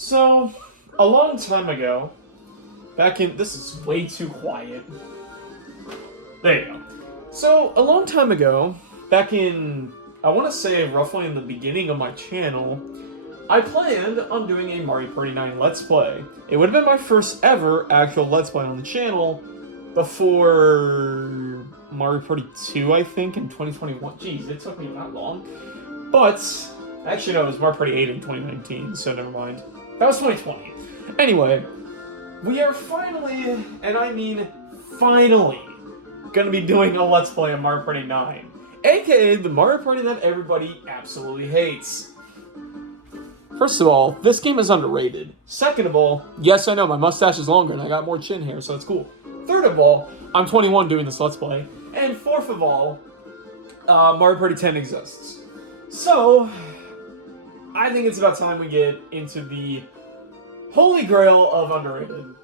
So, a long time ago, this is way too quiet. There you go. So, a long time ago, back in, I want to say roughly in the beginning of my channel, I planned on doing a Mario Party 9 Let's Play. It would have been my first ever actual Let's Play on the channel before Mario Party 2, I think, in 2021. Jeez, it took me that long. But, actually no, it was Mario Party 8 in 2019, so never mind. That was 2020. Anyway, we are finally, and I mean finally, gonna be doing a Let's Play of Mario Party 9. AKA the Mario Party that everybody absolutely hates. First of all, this game is underrated. Second of all, yes, I know, my mustache is longer and I got more chin hair, so it's cool. Third of all, I'm 21 doing this Let's Play. And fourth of all, Mario Party 10 exists. So, I think it's about time we get into the holy grail of underrated.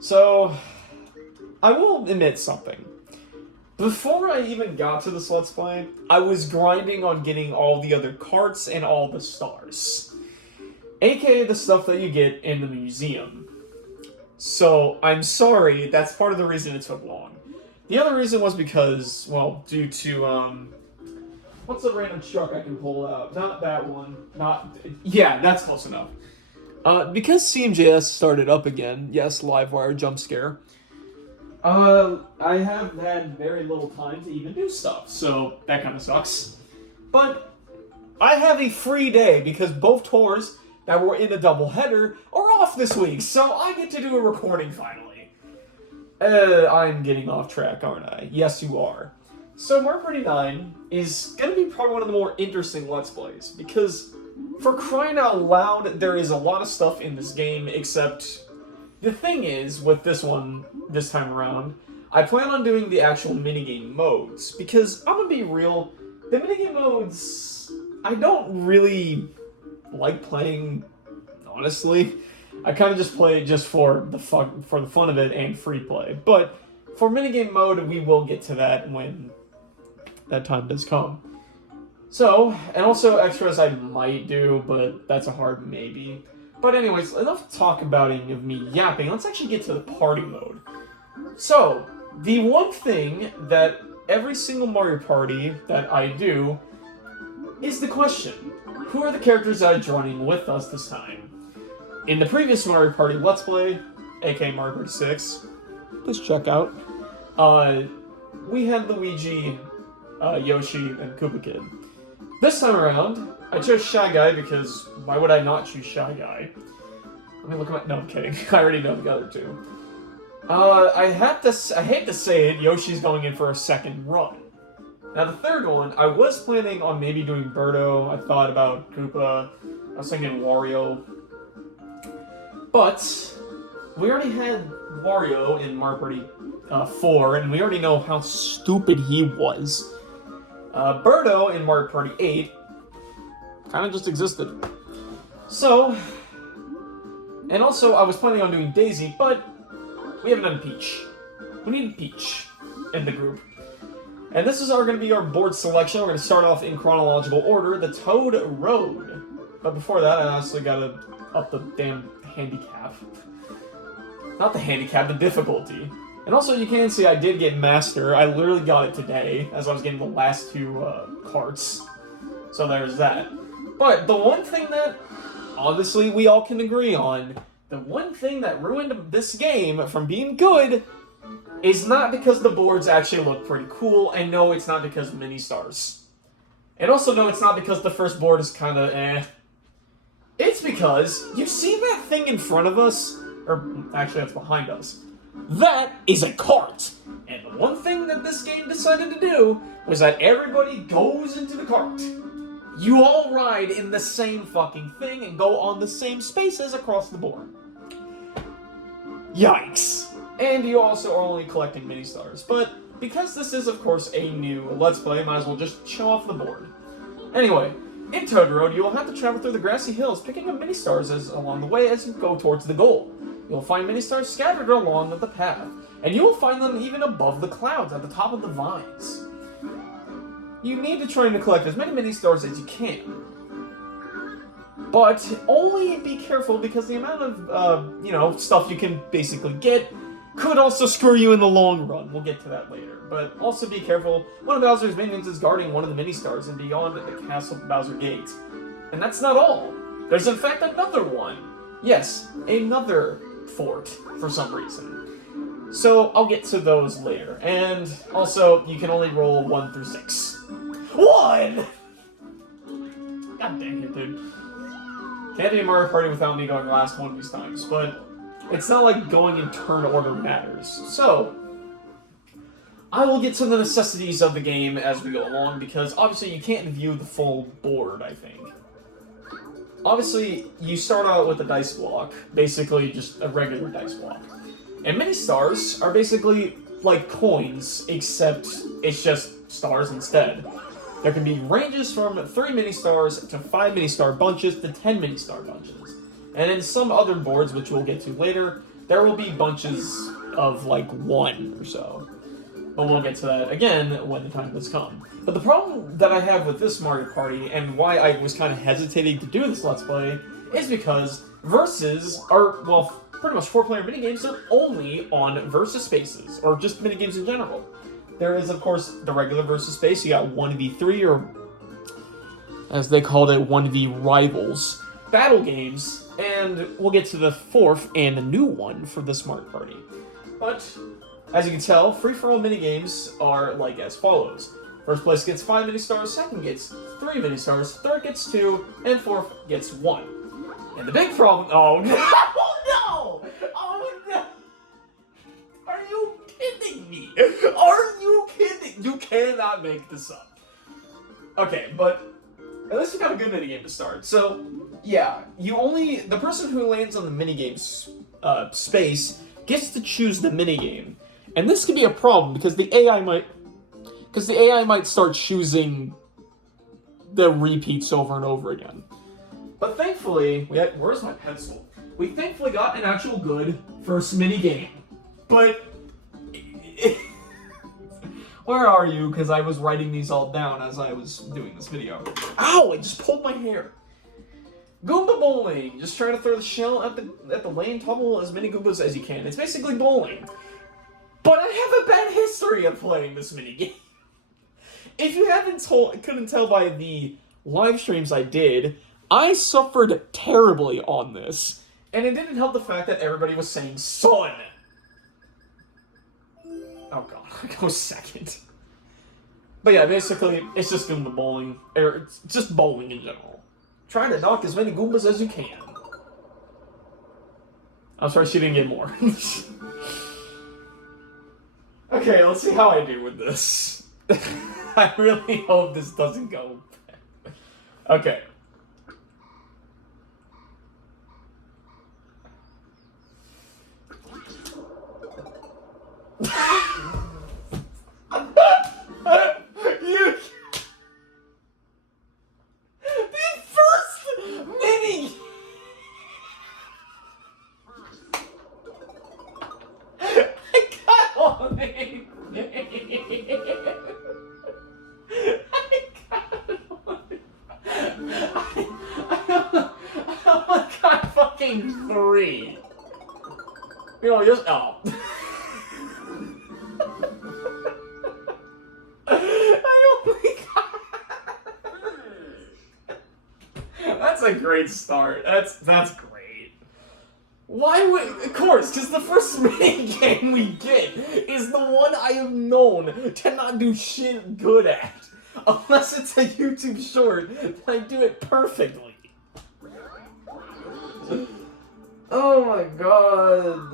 So, I will admit something. Before I even got to this Let's Play, I was grinding on getting all the other carts and all the stars. AKA the stuff that you get in the museum. So, I'm sorry, that's part of the reason it took long. The other reason was because, well, due to, what's a random truck I can pull out? Not that one. Yeah, that's close enough. Because CMJS started up again, yes, Livewire jump scare, I have had very little time to even do stuff, so that kind of sucks. But I have a free day because both tours that were in a doubleheader are off this week, so I get to do a recording finally. I'm getting off track, aren't I? Yes, you are. So Mario Party 9 is going to be probably one of the more interesting Let's Plays, because for crying out loud, there is a lot of stuff in this game, except the thing is, with this one, this time around, I plan on doing the actual minigame modes, because I'm going to be real, the minigame modes, I don't really like playing, honestly. I kind of just play just for the fun of it and free play, but for minigame mode, we will get to that when that time does come. So, and also extras I might do, but that's a hard maybe. But anyways, enough talk about of me yapping. Let's actually get to the party mode. So, the one thing that every single Mario Party that I do is the question: who are the characters that are joining with us this time? In the previous Mario Party Let's Play, aka Mario Party 6, please check out, we had Luigi, Yoshi, and Koopa Kid. This time around, I chose Shy Guy because why would I not choose Shy Guy? Let me look at my... No, I'm kidding. I already know the other two. I hate to say it, Yoshi's going in for a second run. Now the third one, I was planning on maybe doing Birdo. I thought about Koopa. I was thinking Wario. But we already had Wario in Mario Party 4, and we already know how stupid he was. Birdo in Mario Party 8 kind of just existed. So, and also I was planning on doing Daisy, but we haven't done Peach. We need Peach in the group. And this is going to be our board selection. We're going to start off in chronological order, the Toad Road. But before that, I honestly got to up the damn handicap. Not the handicap, the difficulty. And also, you can see I did get Master. I literally got it today, as I was getting the last two carts. So there's that. But the one thing that, obviously, we all can agree on, the one thing that ruined this game from being good is not because the boards actually look pretty cool, and no, it's not because of mini stars. And also, no, it's not because the first board is kind of eh. It's because, you see that thing in front of us? Or, actually, that's behind us. That is a cart! And the one thing that this game decided to do was that everybody goes into the cart. You all ride in the same fucking thing and go on the same spaces across the board. Yikes. And you also are only collecting mini stars. But because this is, of course, a new Let's Play, might as well just show off the board. Anyway, in Toad Road, you will have to travel through the grassy hills, picking up mini stars along the way as you go towards the goal. You'll find mini stars scattered along the path, and you will find them even above the clouds at the top of the vines. You need to try to collect as many mini stars as you can. But only be careful because the amount of, stuff you can basically get could also screw you in the long run. We'll get to that later. But also be careful, one of Bowser's minions is guarding one of the mini-stars and beyond the Castle Bowser Gate. And that's not all. There's in fact another one. Yes, another fort, for some reason. So I'll get to those later. And also, you can only roll 1 through 6. 1! God dang it, dude. Can't do Mario Party without me going last one of these times, but it's not like going in turn order matters. So, I will get to the necessities of the game as we go along, because obviously you can't view the full board, I think. Obviously, you start out with a dice block, basically just a regular dice block. And mini stars are basically like coins, except it's just stars instead. There can be ranges from 3 mini-stars to 5 mini-star bunches to 10 mini-star bunches. And in some other boards, which we'll get to later, there will be bunches of like 1 or so. But we'll get to that again when the time does come. But the problem that I have with this Mario Party, and why I was kind of hesitating to do this Let's Play, is because Versus are, well, pretty much 4-player minigames are only on Versus spaces, or just minigames in general. There is, of course, the regular Versus space. You got 1v3, or as they called it, 1v Rivals battle games, and we'll get to the 4th and the new one for this Mario Party. But, as you can tell, free-for-all minigames are like as follows. First place gets 5 mini-stars, second gets 3 mini-stars, third gets 2, and fourth gets 1. And the big problem— oh no! Oh no! Oh no! Are you kidding me? Are you kidding? You cannot make this up. Okay, but at least you got a good minigame to start. So, yeah, the person who lands on the minigame space gets to choose the minigame. And this could be a problem because the AI might start choosing the repeats over and over again. But thankfully, where's my pencil? We thankfully got an actual good first minigame. But where are you? Because I was writing these all down as I was doing this video. Ow! I just pulled my hair. Goomba bowling. Just try to throw the shell at the lane, topple as many Goombas as you can. It's basically bowling. But I have a bad history of playing this minigame. If you couldn't tell by the live streams I did, I suffered terribly on this. And it didn't help the fact that everybody was saying "son." Oh god, I go second. But yeah, basically, it's just Goomba bowling. Or it's just bowling in general. Try to knock as many Goombas as you can. I'm sorry she didn't get more. Okay, let's see how I do with this. I really hope this doesn't go bad. Okay. The first mini. I got all the names. I got fucking 3. You know, just oh. That's a great start. That's great. Why would, of course, because the first mini game we get is the one I am known to not do shit good at. Unless it's a YouTube short, I do it perfectly. Oh my god.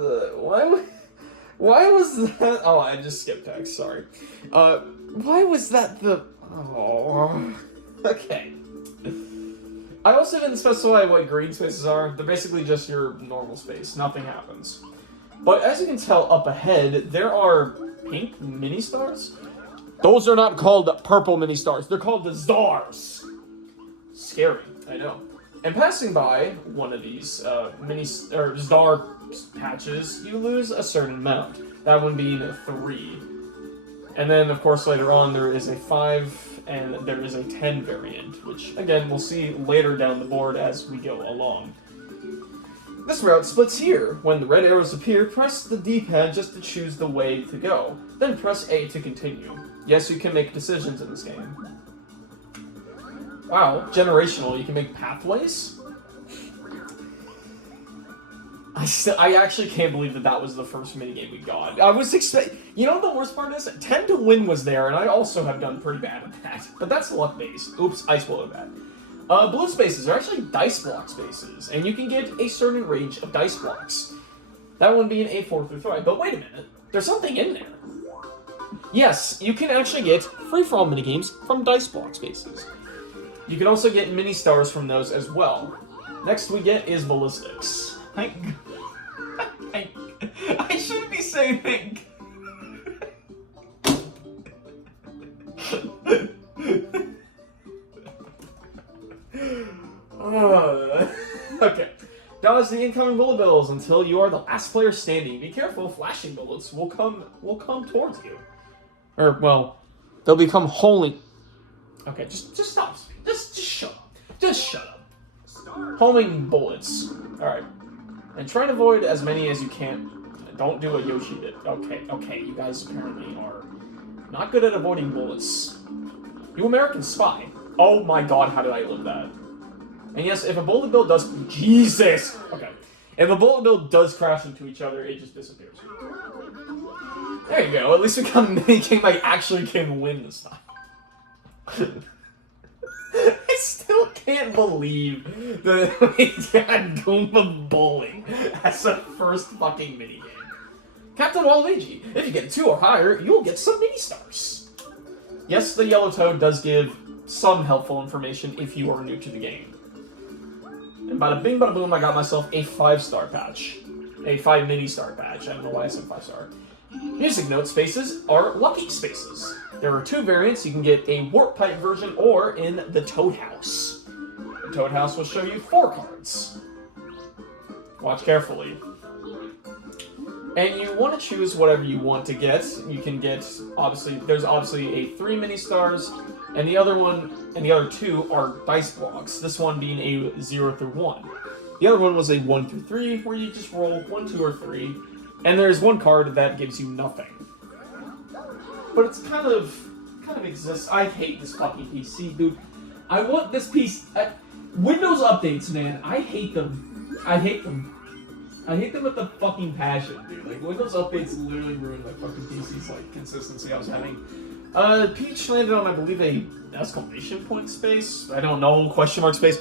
Why was that? Oh, I just skipped text, sorry. Why was that the... Oh. Okay. I also didn't specify what green spaces are. They're basically just your normal space. Nothing happens. But as you can tell up ahead, there are pink mini-stars. Those are not called purple mini-stars. They're called the Zars. Scary, I know. And passing by one of these star patches, you lose a certain amount. That one being a 3. And then, of course, later on there is a 5 and there is a 10 variant, which, again, we'll see later down the board as we go along. This route splits here. When the red arrows appear, press the D-pad just to choose the way to go. Then press A to continue. Yes, you can make decisions in this game. Wow, generational, you can make pathways? I actually can't believe that was the first minigame we got. I was you know what the worst part is? 10 to win was there, and I also have done pretty bad at that. But that's luck-based. Oops, I swallowed that. Blue spaces are actually dice block spaces, and you can get a certain range of dice blocks. That one being a 4 through 5. But wait a minute, there's something in there. Yes, you can actually get free-for-all minigames from dice block spaces. You can also get mini-stars from those as well. Next we get is ballistics. I shouldn't be saying think. Okay. Dodge the incoming bullet bills until you are the last player standing. Be careful, flashing bullets will come towards you. Or, well, they'll become holy. Okay, just stop. Just shut up. Just shut up. Homing bullets. Alright. And try to avoid as many as you can. Don't do what Yoshi did. Okay, you guys apparently are not good at avoiding bullets. You American spy. Oh my god, how did I live that? And yes, if a bullet bill does... Jesus! Okay. If a bullet bill does crash into each other, it just disappears. There you go. At least we got a minigame I actually can win this time. I still can't believe that we got Goomba Bowling as the first fucking minigame. Captain Waluigi, if you get 2 or higher, you'll get some mini-stars. Yes, the yellow toad does give some helpful information if you are new to the game. And bada bing bada boom, I got myself a 5-star patch. A 5 mini-star patch. I don't know why I said 5-star. Music note spaces are lucky spaces. There are 2 variants. You can get a warp pipe version or in the Toad House. The Toad House will show you 4 cards. Watch carefully. And you want to choose whatever you want to get. You can get, there's obviously a 3 mini-stars, and the other 2 are dice blocks. This one being a 0 through 1. The other one was a 1 through 3, where you just roll 1, 2, or 3. And there's 1 card that gives you nothing. But it's kind of exists. I hate this fucking PC, dude. I want this piece. Windows updates, man. I hate them. I hate them with the fucking passion, dude. Like, Windows updates literally ruined my fucking PC's, like, consistency I was having. Peach landed on, I believe, a exclamation point space. I don't know, question mark space.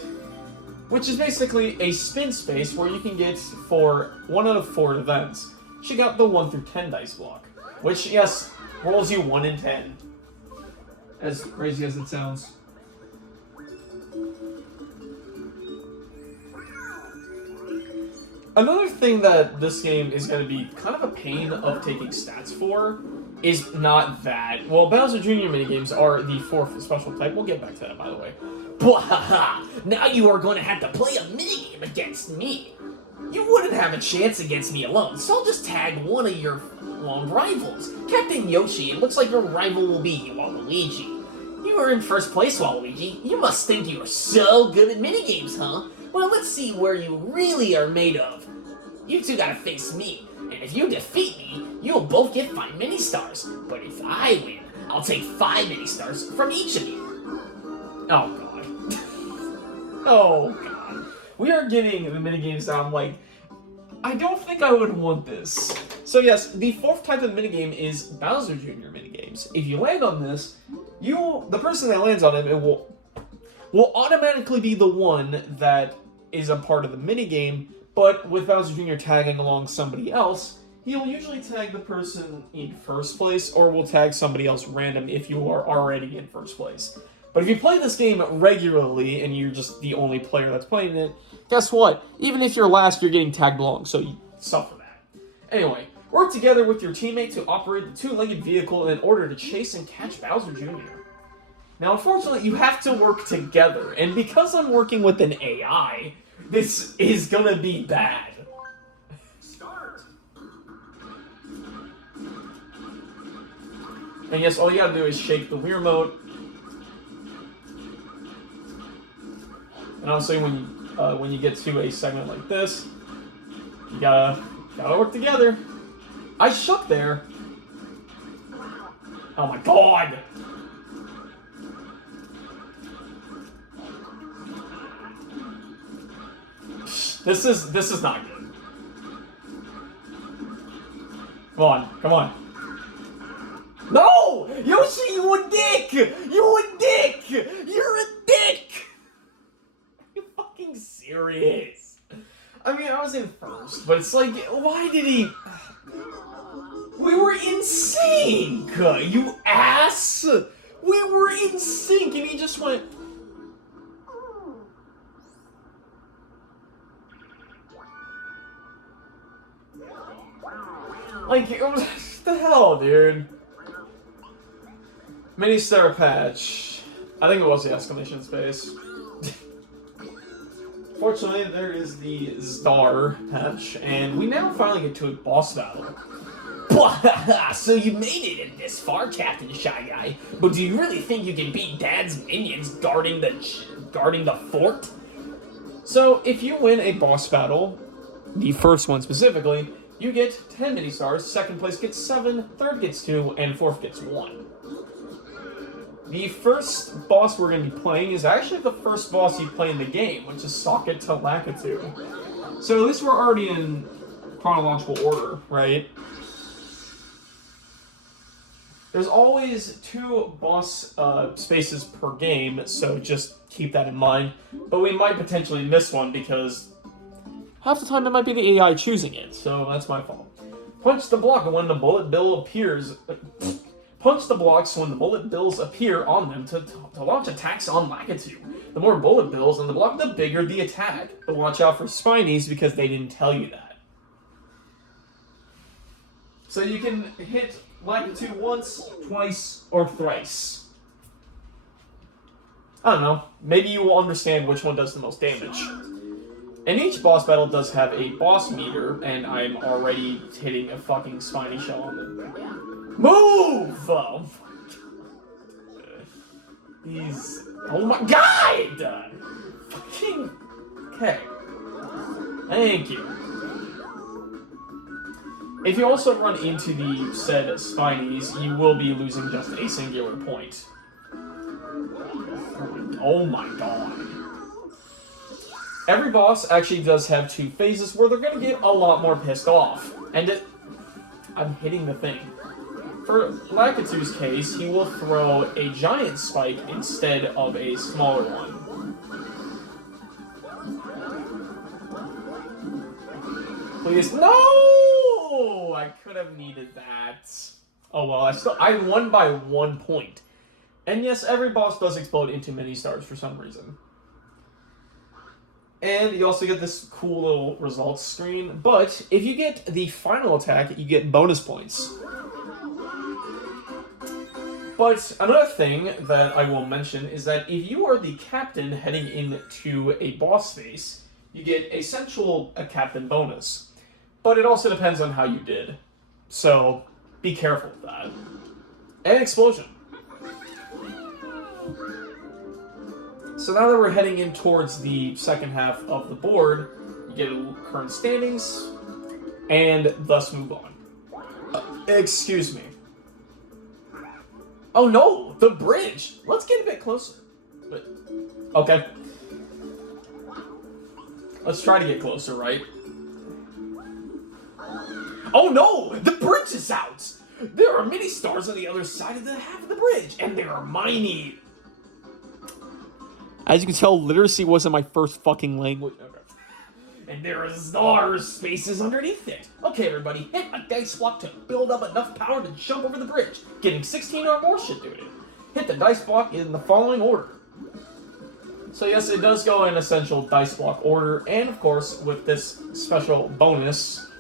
Which is basically a spin space where you can get for 1 out of 4 events. She got the 1 through 10 dice block. Which, yes, rolls you 1 in 10. As crazy as it sounds. Another thing that this game is going to be kind of a pain of taking stats for is not that. Well, Bowser Jr. minigames are the 4th special type. We'll get back to that, by the way. Bwahaha! Now you are going to have to play a minigame against me. You wouldn't have a chance against me alone, so I'll just tag one of your rivals. Captain Yoshi, it looks like your rival will be Waluigi. You are in first place, Waluigi. You must think you are so good at minigames, huh? Well, let's see where you really are made of. You two gotta face me, and if you defeat me, you'll both get 5 mini-stars. But if I win, I'll take 5 mini-stars from each of you. Oh, God. Oh, God. We are getting the minigames that I'm like, I don't think I would want this. So yes, the 4th type of minigame is Bowser Jr. minigames. If you land on this, the person that lands on it will automatically be the one that is a part of the minigame, but with Bowser Jr. tagging along somebody else, he'll usually tag the person in first place, or will tag somebody else random if you are already in first place. But if you play this game regularly, and you're just the only player that's playing it, guess what? Even if you're last, you're getting tagged along, so you suffer that. Anyway, work together with your teammate to operate the 2-legged vehicle in order to chase and catch Bowser Jr. Now, unfortunately, you have to work together, and because I'm working with an AI, this is gonna be bad. Start. And yes, all you gotta do is shake the Wii remote, And obviously, when you get to a segment like this, you gotta work together. I shook there. Oh my god! This is not good. Come on. No! Yoshi, you a dick! You a dick! You're a dick! Are you fucking serious? I mean, I was in first, but it's like, why did he... We were in sync! You ass! We were in sync, and he just went... Like, what the hell, dude? Mini star patch. I think it was the exclamation space. Fortunately, there is the star patch, and we now finally get to a boss battle. So you made it this far, Captain Shy Guy. But do you really think you can beat Dad's minions guarding the fort? So if you win a boss battle, the first one specifically, you get 10 mini stars, second place gets 7, third gets 2, and fourth gets 1. The first boss we're going to be playing is actually the first boss you play in the game, which is Socket to Lakitu. So at least we're already in chronological order, right? There's always 2 boss spaces per game, so just keep that in mind. But we might potentially miss one because half the time it might be the AI choosing it, so that's my fault. Punch the block when the bullet bill appears. Punch the blocks when the bullet bills appear on them to launch attacks on Lakitu. The more bullet bills on the block, the bigger the attack. But watch out for Spinies because they didn't tell you that. So you can hit Lakitu once, twice, or thrice. I don't know. Maybe you will understand which one does the most damage. And each boss battle does have a boss meter, and I'm already hitting a fucking spiny shell on them. Move! Oh, these... Oh my god! Fucking... Okay. Thank you. If you also run into the said spinies, you will be losing just a singular point. Oh my god. Every boss actually does have 2 phases where they're gonna get a lot more pissed off. And I'm hitting the thing. For Lakitu's case, he will throw a giant spike instead of a smaller one. Please, no! I could have needed that. Oh well, I won by 1 point. And yes, every boss does explode into mini stars for some reason. And you also get this cool little results screen. But if you get the final attack, you get bonus points. But another thing that I will mention is that if you are the captain heading into a boss space, you get a captain bonus. But it also depends on how you did. So be careful with that. And explosion. So now that we're heading in towards the second half of the board, you get current standings, and thus move on. Excuse me. Oh no, the bridge! Let's get a bit closer. Okay. Let's try to get closer, right? Oh no, the bridge is out! There are mini stars on the other side of the half of the bridge, and they are miny. As you can tell, literacy wasn't my first fucking language. Okay. And there are star spaces underneath it. Okay, everybody, hit a dice block to build up enough power to jump over the bridge. Getting 16 or more should do it. Hit the dice block in the following order. So yes, it does go in essential dice block order, and of course, with this special bonus,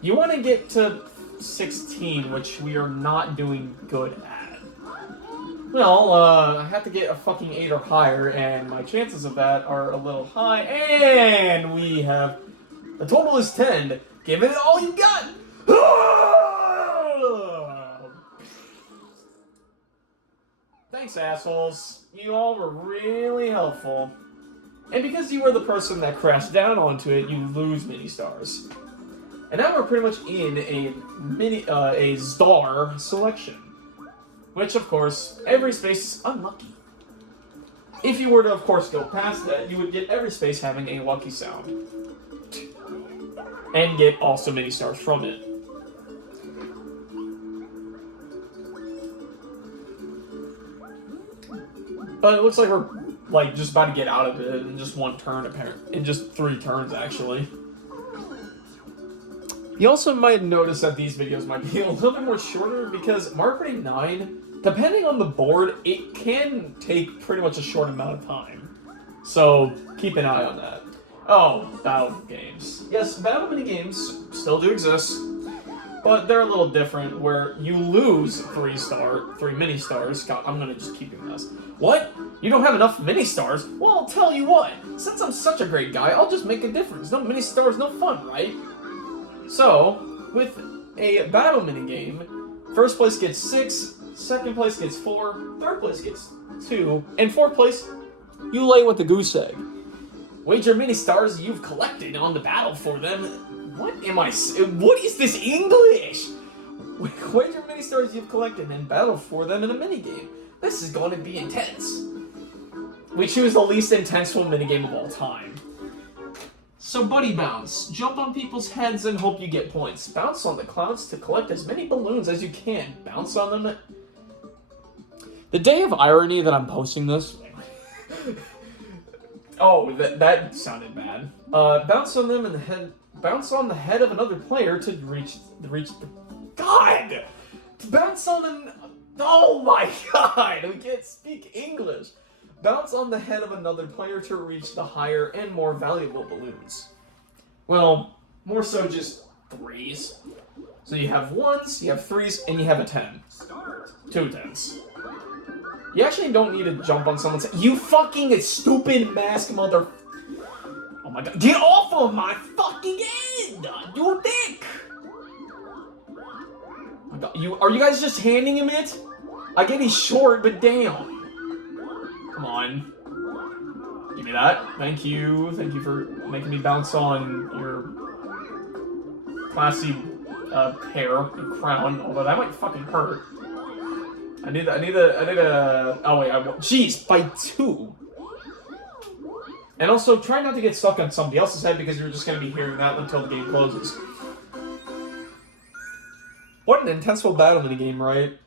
you want to get to 16, which we are not doing good at. Well, I have to get a fucking 8 or higher, and my chances of that are a little high, and we have... The total is 10. Give it all you got! Thanks, assholes. You all were really helpful. And because you were the person that crashed down onto it, you lose mini stars. And now we're pretty much in a star selection. Which, of course, every space is unlucky. If you were to, of course, go past that, you would get every space having a lucky sound. And get also many stars from it. But it looks like we're just about to get out of it in just one turn, apparently. In just 3 turns, actually. You also might notice that these videos might be a little bit more shorter because Mario Party 9, depending on the board, it can take pretty much a short amount of time. So keep an eye on that. Oh, battle games. Yes, battle mini games still do exist, but they're a little different where you lose 3 mini stars. God, I'm gonna just keep doing this. What? You don't have enough mini stars? Well, I'll tell you what. Since I'm such a great guy, I'll just make a difference. No mini stars, no fun, right? So, with a battle minigame, first place gets 6, second place gets 4, third place gets 2, and fourth place, you lay with the goose egg. Wager mini stars you've collected on the battle for them. What is this English? Wager mini stars you've collected and battle for them in a minigame. This is going to be intense. We choose the least intense minigame of all time. So buddy bounce. Jump on people's heads and hope you get points. Bounce on the clouds to collect as many balloons as you can. Bounce on them. The day of irony that I'm posting this. Oh, that sounded bad. Bounce on them in the head. Bounce on the head of another player to reach the. God! Bounce on them. Oh my God! We can't speak English. Bounce on the head of another player to reach the higher and more valuable balloons. Well, more so just 3s. So you have 1s, you have 3s, and you have a 10. 2 10s. You actually don't need to jump on someone's head. You fucking stupid mask mother... Oh my God. Get off of my fucking head! You dick! Oh my God. Are you guys just handing him it? I get he's short, but damn. Come on. Give me that. Thank you. Thank you for making me bounce on your classy hair and crown. Although that might fucking hurt. I need a. Oh wait, jeez, by 2. And also try not to get stuck on somebody else's head because you're just gonna be hearing that until the game closes. What an intenseful battle minigame, right?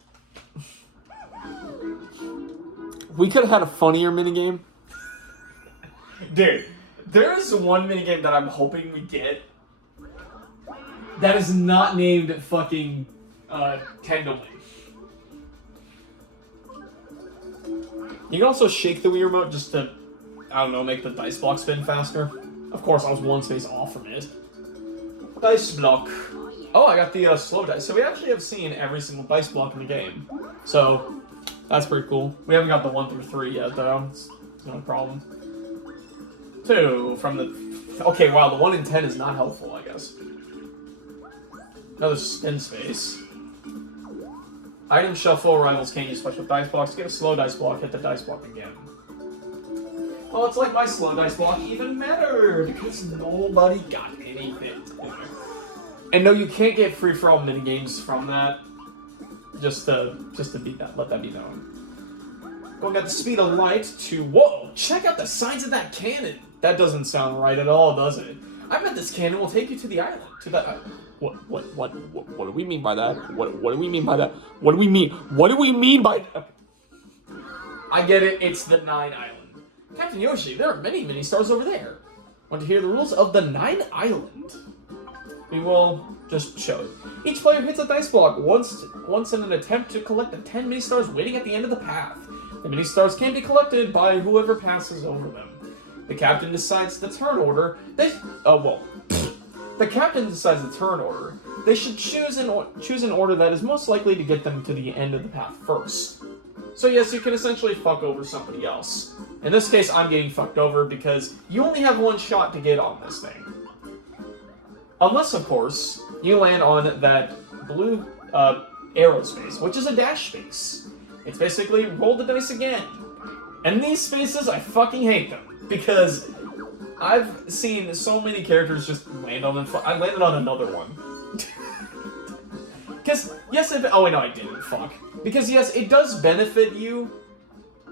We could have had a funnier minigame. Dude, there is one minigame that I'm hoping we get that is not named fucking Kendall. You can also shake the Wii remote just to, I don't know, make the dice block spin faster. Of course, I was 1 space off from it. Dice block. Oh, I got the slow dice. So we actually have seen every single dice block in the game. So... that's pretty cool. We haven't got the 1 through 3 yet, though. It's no problem. 2 from the... Okay, wow, the 1 in 10 is not helpful, I guess. Another spin space. Item shuffle, rivals can't use special dice blocks. Get a slow dice block, hit the dice block again. Well, it's like my slow dice block even mattered, because nobody got anything. And no, you can't get free-for-all minigames from that. Just to beat that, let that be known. Going at the speed of light to... Whoa! Check out the size of that cannon! That doesn't sound right at all, does it? I bet this cannon will take you to the island. To that... What do we mean by that? What do we mean by that? What do we mean by... I get it, it's the 9 Island. Captain Yoshi, there are many mini-stars over there. Want to hear the rules of the 9 Island? We will just show it. Each player hits a dice block once in an attempt to collect the 10 mini-stars waiting at the end of the path. The mini-stars can be collected by whoever passes over them. The captain decides the turn order. The captain decides the turn order. They should choose an order that is most likely to get them to the end of the path first. So yes, you can essentially fuck over somebody else. In this case, I'm getting fucked over because you only have 1 shot to get on this thing. Unless, of course, you land on that blue aerospace, which is a dash space. It's basically roll the dice again. And these spaces, I fucking hate them. Because I've seen so many characters just land on them. I landed on another one. Because, yes, oh wait, no, I didn't, fuck. Because, yes, it does benefit you.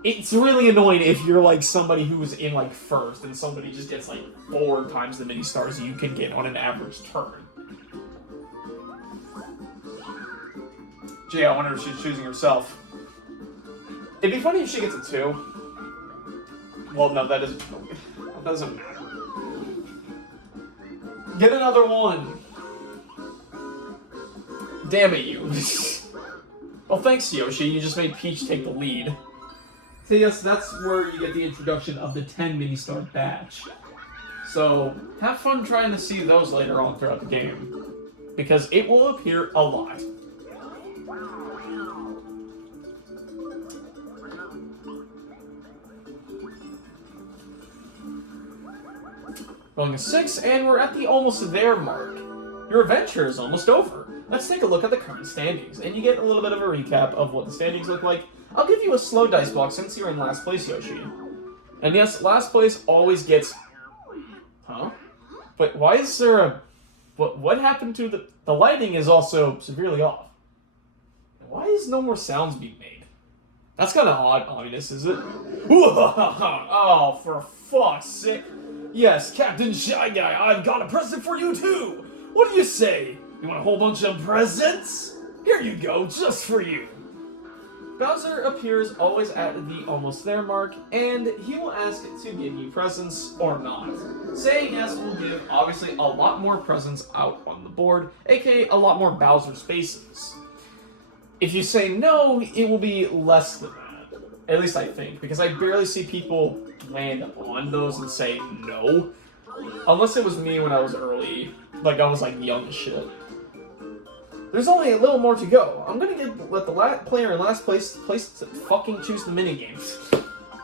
It's really annoying if you're, like, somebody who's in, like, first, and somebody just gets, like, 4 times the many stars you can get on an average turn. Gee, I wonder if she's choosing herself. It'd be funny if she gets a 2. Well, no, that doesn't matter. Get another 1. Damn it, you. Well, thanks, Yoshi. You just made Peach take the lead. So yes, that's where you get the introduction of the 10 mini-star badge. So, have fun trying to see those later on throughout the game. Because it will appear a lot. Rolling a 6, and we're at the almost there mark. Your adventure is almost over. Let's take a look at the current standings, and you get a little bit of a recap of what the standings look like. I'll give you a slow dice block since you're in last place, Yoshi. And yes, last place always gets... Huh? But why is there a... What happened to the... The lighting is also severely off. Why is no more sounds being made? That's kind of ominous, is it? Oh, for fuck's sake. Yes, Captain Shy Guy, I've got a present for you too! What do you say? You want a whole bunch of presents? Here you go, just for you. Bowser appears always at the almost there mark, and he will ask to give you presents or not. Saying yes will give, obviously, a lot more presents out on the board, aka a lot more Bowser spaces. If you say no, it will be less than that. At least I think, because I barely see people land on those and say no. Unless it was me when I was early, like I was like young as shit. There's only a little more to go. I'm gonna let the player in last place to fucking choose the minigames.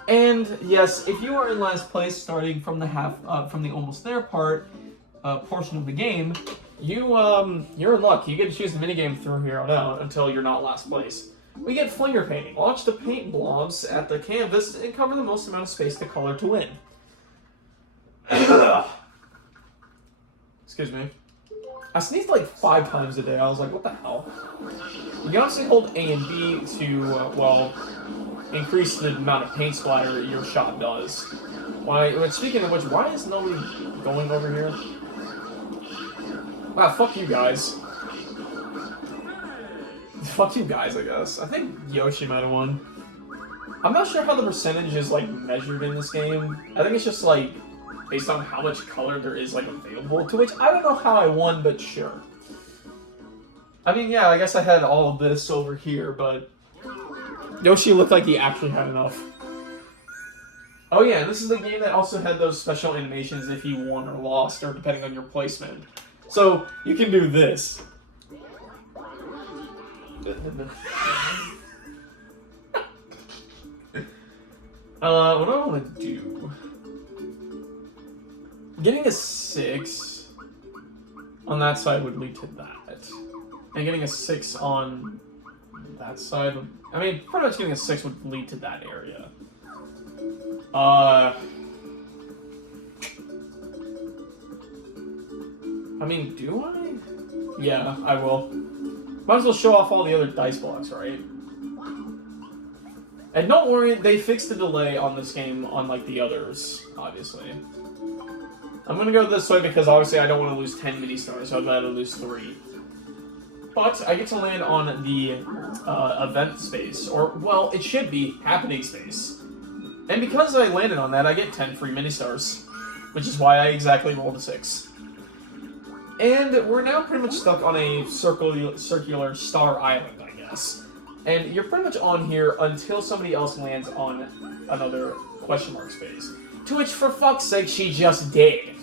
And yes, if you are in last place, starting from the from the almost there portion of the game, you're in luck. You get to choose the minigame through here on out until you're not last place. We get finger painting. Launch the paint blobs at the canvas and cover the most amount of space to color to win. Excuse me. I sneezed like 5 times a day. I was like, what the hell? You can also hold A and B to, well, increase the amount of paint splatter your shot does. Speaking of which, why is nobody going over here? Wow, fuck you guys. Fuck you guys, I guess. I think Yoshi might have won. I'm not sure how the percentage is, like, measured in this game. I think it's just, like, based on how much color there is, like, available, to which I don't know how I won, but sure. I mean, yeah, I guess I had all of this over here, but Yoshi looked like he actually had enough. Oh yeah, this is the game that also had those special animations if you won or lost, or depending on your placement. So, you can do this. What do I want to do? Getting a 6 on that side would lead to that. And getting a 6 on that side would... I mean, pretty much getting a 6 would lead to that area. I mean, do I? Yeah, I will. Might as well show off all the other dice blocks, right? And don't worry, they fixed the delay on this game unlike the others, obviously. I'm gonna go this way because obviously I don't want to lose 10 mini-stars, so I'd rather lose 3. But I get to land on the event space, or, well, it should be happening space. And because I landed on that, I get 10 free mini-stars, which is why I exactly rolled a 6. And we're now pretty much stuck on a circular star island, I guess. And you're pretty much on here until somebody else lands on another question mark space. To which, for fuck's sake, she just did.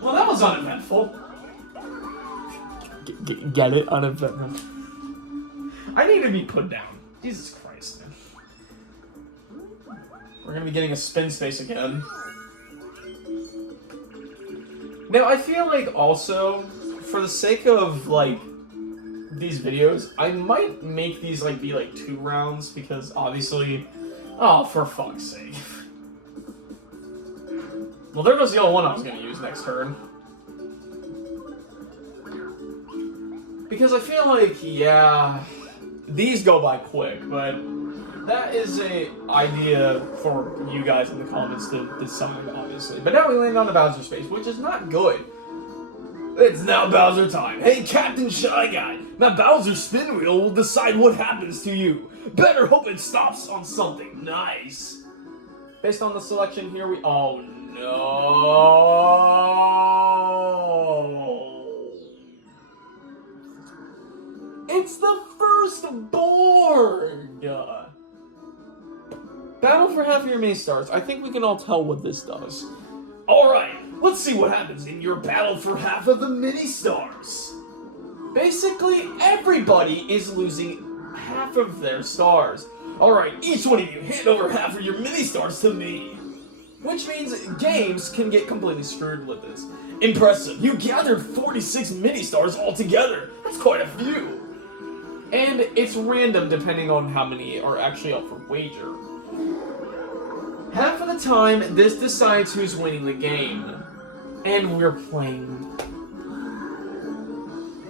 Well, that was uneventful. Get it? Uneventful. I need to be put down. Jesus Christ, man. We're gonna be getting a spin space again. Now, I feel like also, for the sake of, like, these videos, I might make these, like, be, like, 2 rounds, because obviously... Oh, for fuck's sake. Well, there goes the other one I was going to use next turn. Because I feel like, yeah, these go by quick, but that is a idea for you guys in the comments to decide, obviously. But now we land on the Bowser space, which is not good. It's now Bowser time. Hey, Captain Shy Guy, now Bowser's spin wheel will decide what happens to you. Better hope it stops on something nice. Based on the selection here, we... Oh, no. It's the first board! Battle for half of your mini stars. I think we can all tell what this does. Alright, let's see what happens in your battle for half of the mini stars. Basically, everybody is losing half of their stars. Alright, each one of you hand over half of your mini stars to me. Which means games can get completely screwed with this. Impressive, you gathered 46 mini stars altogether. That's quite a few. And it's random depending on how many are actually up for wager. Half of the time, this decides who's winning the game. And we're playing...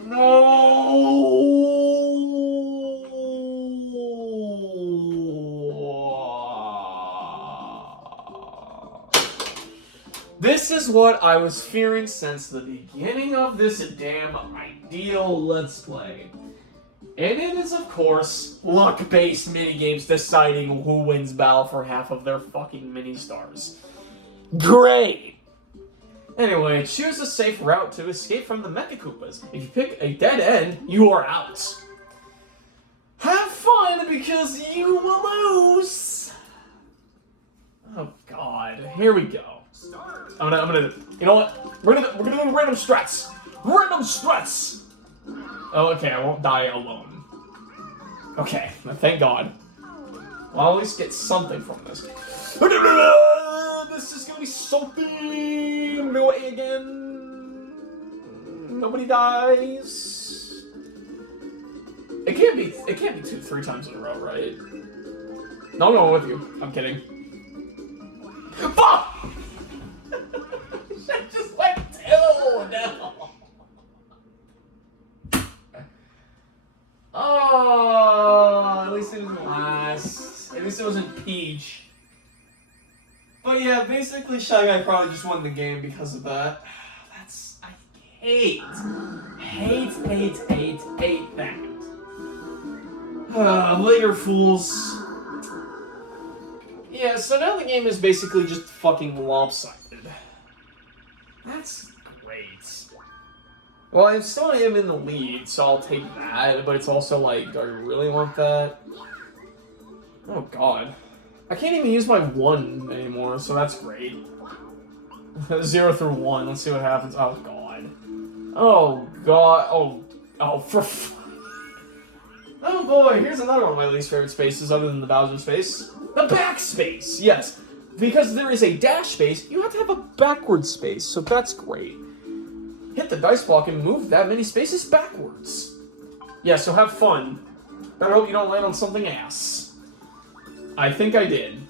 No! This is what I was fearing since the beginning of this damn ideal Let's Play. And it is, of course, luck-based minigames deciding who wins battle for half of their fucking mini-stars. Great! Anyway, choose a safe route to escape from the Mecha Koopas. If you pick a dead end, you are out. Have fun, because you will lose! Oh god, here we go. I'm gonna, you know what? We're gonna do random strats! Random strats! Oh, okay, I won't die alone. Okay, thank God. Well, I'll at least get something from this. This is gonna be something! I'm gonna go A again. Nobody dies. It can't be 3 times in a row, right? No, I'm going with you. I'm kidding. Fuck! I just went 2 now. Oh, at least it was last. At least it wasn't Peach. But yeah, basically Shy Guy probably just won the game because of that. I hate that. Later, fools. Yeah, so now the game is basically just fucking lopsided. That's great. Well, I still am in the lead, so I'll take that, but it's also like, do I really want that? Oh god. I can't even use my 1 anymore, so that's great. 0 through 1, let's see what happens. Oh god. Oh god. Oh, for oh boy, here's another one of my least favorite spaces other than the Bowser space. The backspace! Yes, because there is a dash space, you have to have a backward space, so that's great. Hit the dice block and move that many spaces backwards. Yeah, so have fun. Better hope you don't land on something ass. I think I did.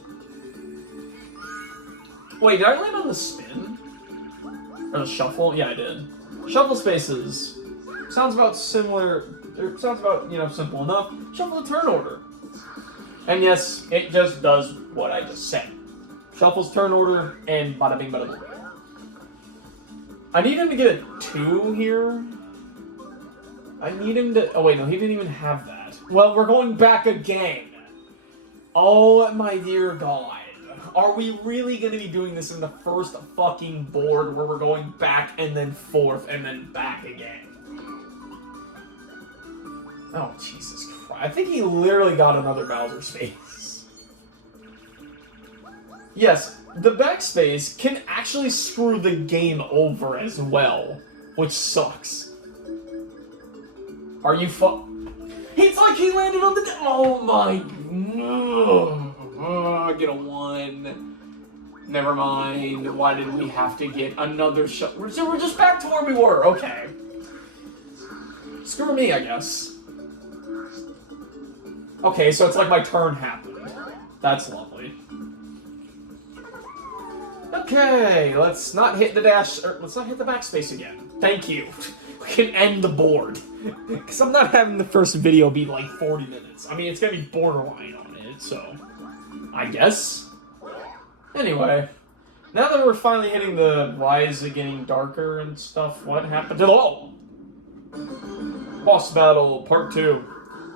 Wait, did I land on the spin? Or the shuffle? Yeah, I did. Shuffle spaces. Sounds about similar... Sounds about, simple enough. Shuffle the turn order. And yes, it just does what I just said. Shuffles turn order, and bada bing bada boom. I need him to get a 2 here. I need him to... Oh wait, no, he didn't even have that. Well, we're going back again. Oh my dear god. Are we really going to be doing this in the first fucking board where we're going back and then forth and then back again? Oh, Jesus Christ. I think he literally got another Bowser space. Yes, the backspace can actually screw the game over as well, which sucks. Are you It's like he landed on the... Oh my... Get a 1. Never mind. Why did we have to get another shot? So we're just back to where we were. Okay. Screw me, I guess. Okay, so it's like my turn happened. That's lovely. Okay, let's not hit the dash, or let's not hit the backspace again. Thank you. We can end the board. Because I'm not having the first video be like 40 minutes. I mean, it's gonna be borderline on it, so I guess. Anyway, now that we're finally hitting the rise of getting darker and stuff, what happened to the wall? Boss battle, part 2.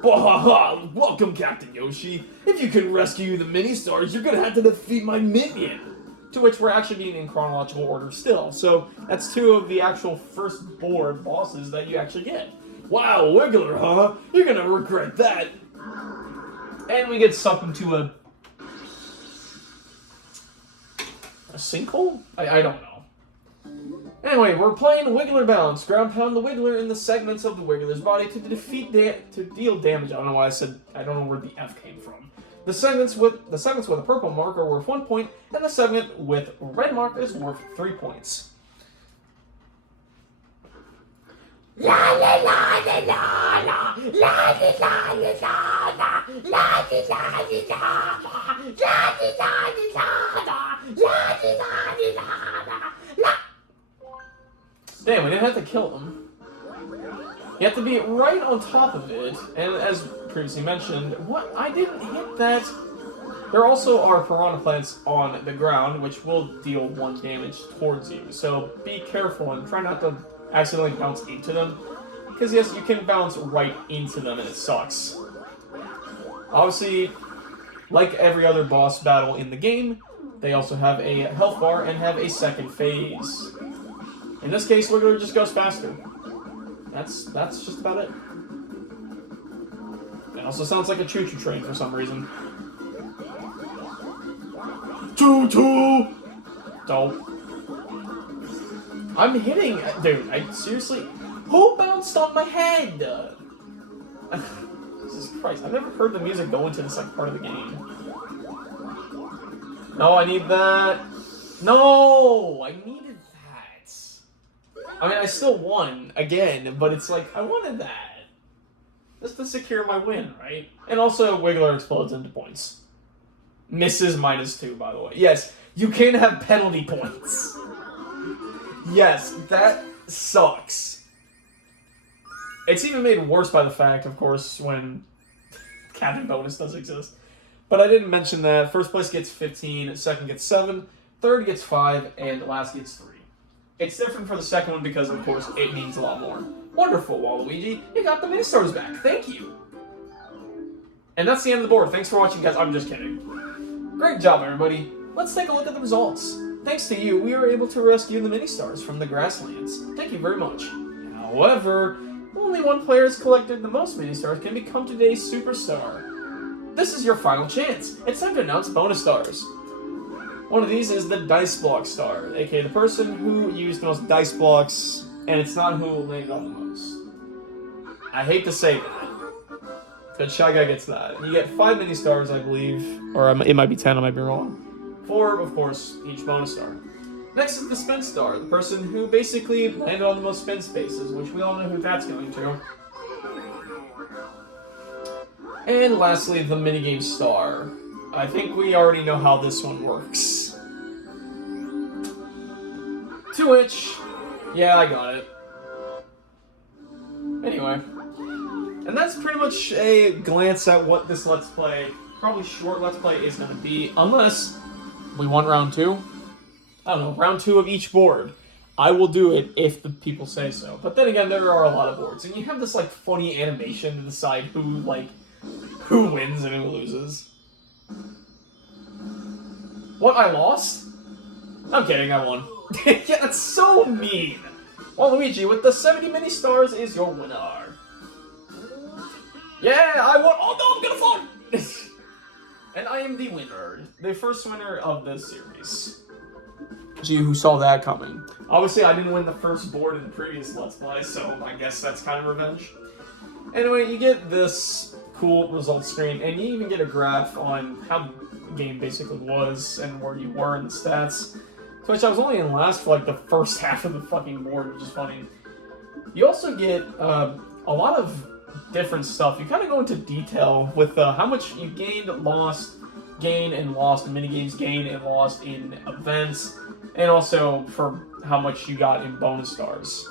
Welcome, Captain Yoshi. If you can rescue the mini-stars, you're gonna have to defeat my minion. To which we're actually being in chronological order still. So that's 2 of the actual first board bosses that you actually get. Wow, Wiggler, huh? You're gonna regret that. And we get sucked into a sinkhole? I don't know. Anyway, we're playing Wiggler Bounce. Ground pound the Wiggler in the segments of the Wiggler's body to deal damage. I don't know why I don't know where the F came from. The segments with a purple mark are worth 1 point, and the segment with red mark is worth 3 points. La la la la la la la la la la la la. Damn, we didn't have to kill them. You have to be right on top of it, and as previously mentioned, what? I didn't hit that. There also are piranha plants on the ground, which will deal 1 damage towards you, so be careful and try not to accidentally bounce into them, because yes, you can bounce right into them and it sucks. Obviously, like every other boss battle in the game, they also have a health bar and have a second phase. In this case, Wiggler just goes faster. That's just about it. It also sounds like a choo-choo train for some reason. Choo-choo! Dope. I'm hitting... Dude, I seriously... Who bounced on my head? Jesus Christ, I've never heard the music go into this like part of the game. No, I need that. No! I needed that. I mean, I still won, again, but it's like, I wanted that. Just to secure my win, right? And also, Wiggler explodes into points. Misses -2, by the way. Yes, you can have penalty points. Yes, that sucks. It's even made worse by the fact, of course, when Captain Bonus does exist. But I didn't mention that. First place gets 15, second gets 7, third gets 5, and last gets 3. It's different for the second one because, of course, it means a lot more. Wonderful, Waluigi. You got the mini-stars back. Thank you. And that's the end of the board. Thanks for watching, guys. I'm just kidding. Great job, everybody. Let's take a look at the results. Thanks to you, we were able to rescue the mini-stars from the grasslands. Thank you very much. However, only one player has collected the most mini-stars can become today's superstar. This is your final chance. It's time to announce bonus stars. One of these is the dice block star, aka the person who used the most dice blocks, and it's not who landed on the most. I hate to say that, but Shy Guy gets that. You get 5 mini stars, I believe, or it might be 10, I might be wrong. 4, of course, each bonus star. Next is the spin star, the person who basically landed on the most spin spaces, which we all know who that's going to. And lastly, the minigame star. I think we already know how this one works. To which, yeah, I got it. Anyway. And that's pretty much a glance at what this Let's Play, probably short Let's Play, is going to be. Unless we want round 2. I don't know, round 2 of each board. I will do it if the people say so. But then again, there are a lot of boards. And you have this, like, funny animation to decide who wins and who loses. What, I lost? I'm kidding, I won. Yeah, that's so mean. Waluigi with the 70 mini stars is your winner. Yeah, I won. Oh no, I'm gonna fall. And I am the winner. The first winner of this series. Gee, who saw that coming? Obviously, I didn't win the first board in the previous Let's Play, so I guess that's kind of revenge. Anyway, you get this cool results screen, and you even get a graph on how the game basically was and where you were in the stats. To which I was only in last for like the first half of the fucking board, which is funny. You also get a lot of different stuff. You kind of go into detail with how much you gained, lost, gained and lost in minigames, gained and lost in events, and also for how much you got in bonus stars.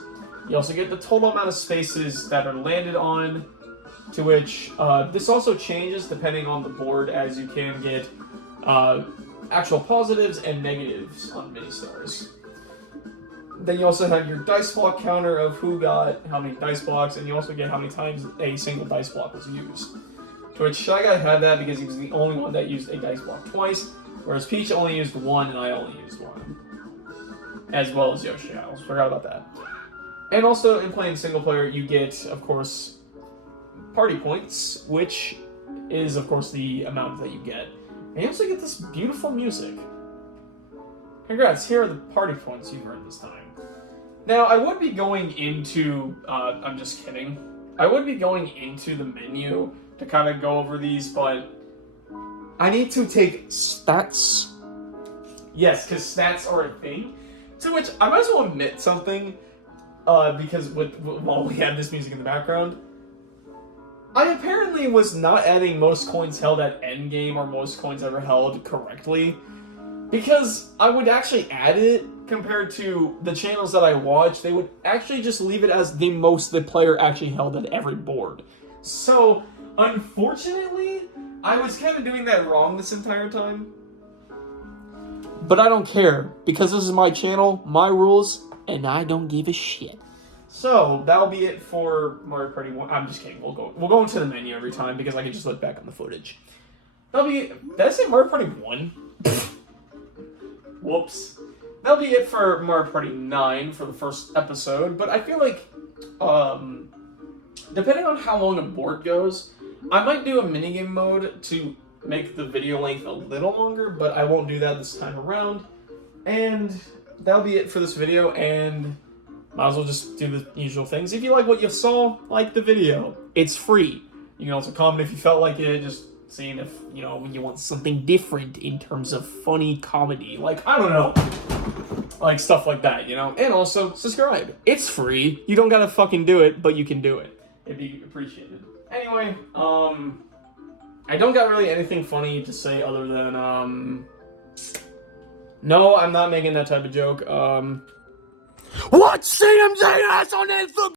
You also get the total amount of spaces that are landed on, to which this also changes depending on the board, as you can get actual positives and negatives on mini stars. Then you also have your dice block counter of who got how many dice blocks, and you also get how many times a single dice block was used. To which Shy Guy had that because he was the only one that used a dice block twice, whereas Peach only used one and I only used one. As well as Yoshi, I almost forgot about that. And also, in playing single player, you get, of course, party points, which is, of course, the amount that you get. And you also get this beautiful music. Congrats, here are the party points you've earned this time. Now, I would be going into, I'm just kidding. I would be going into the menu to kind of go over these, but I need to take stats. Yes, because stats are a thing. To which I might as well admit something, because while we have this music in the background, I apparently was not adding most coins held at endgame or most coins ever held correctly, because I would actually add it compared to the channels that I watch. They would actually just leave it as the most the player actually held at every board. So, unfortunately, I was kind of doing that wrong this entire time. But I don't care, because this is my channel, my rules, and I don't give a shit. So, that'll be it for Mario Party 1. I'm just kidding, we'll go into the menu every time, because I can just look back on the footage. Did I say Mario Party 1? Whoops. That'll be it for Mario Party 9 for the first episode, but I feel like, depending on how long a board goes, I might do a minigame mode to make the video length a little longer, but I won't do that this time around. And that'll be it for this video, and might as well just do the usual things. If you like what you saw, like the video. It's free. You can also comment if you felt like it, just seeing if, you know, you want something different in terms of funny comedy. Like, I don't know. Like, stuff like that, you know? And also, subscribe. It's free. You don't gotta fucking do it, but you can do it. It'd be appreciated. Anyway, I don't got really anything funny to say other than, no, I'm not making that type of joke. What's CMJS on Instagram?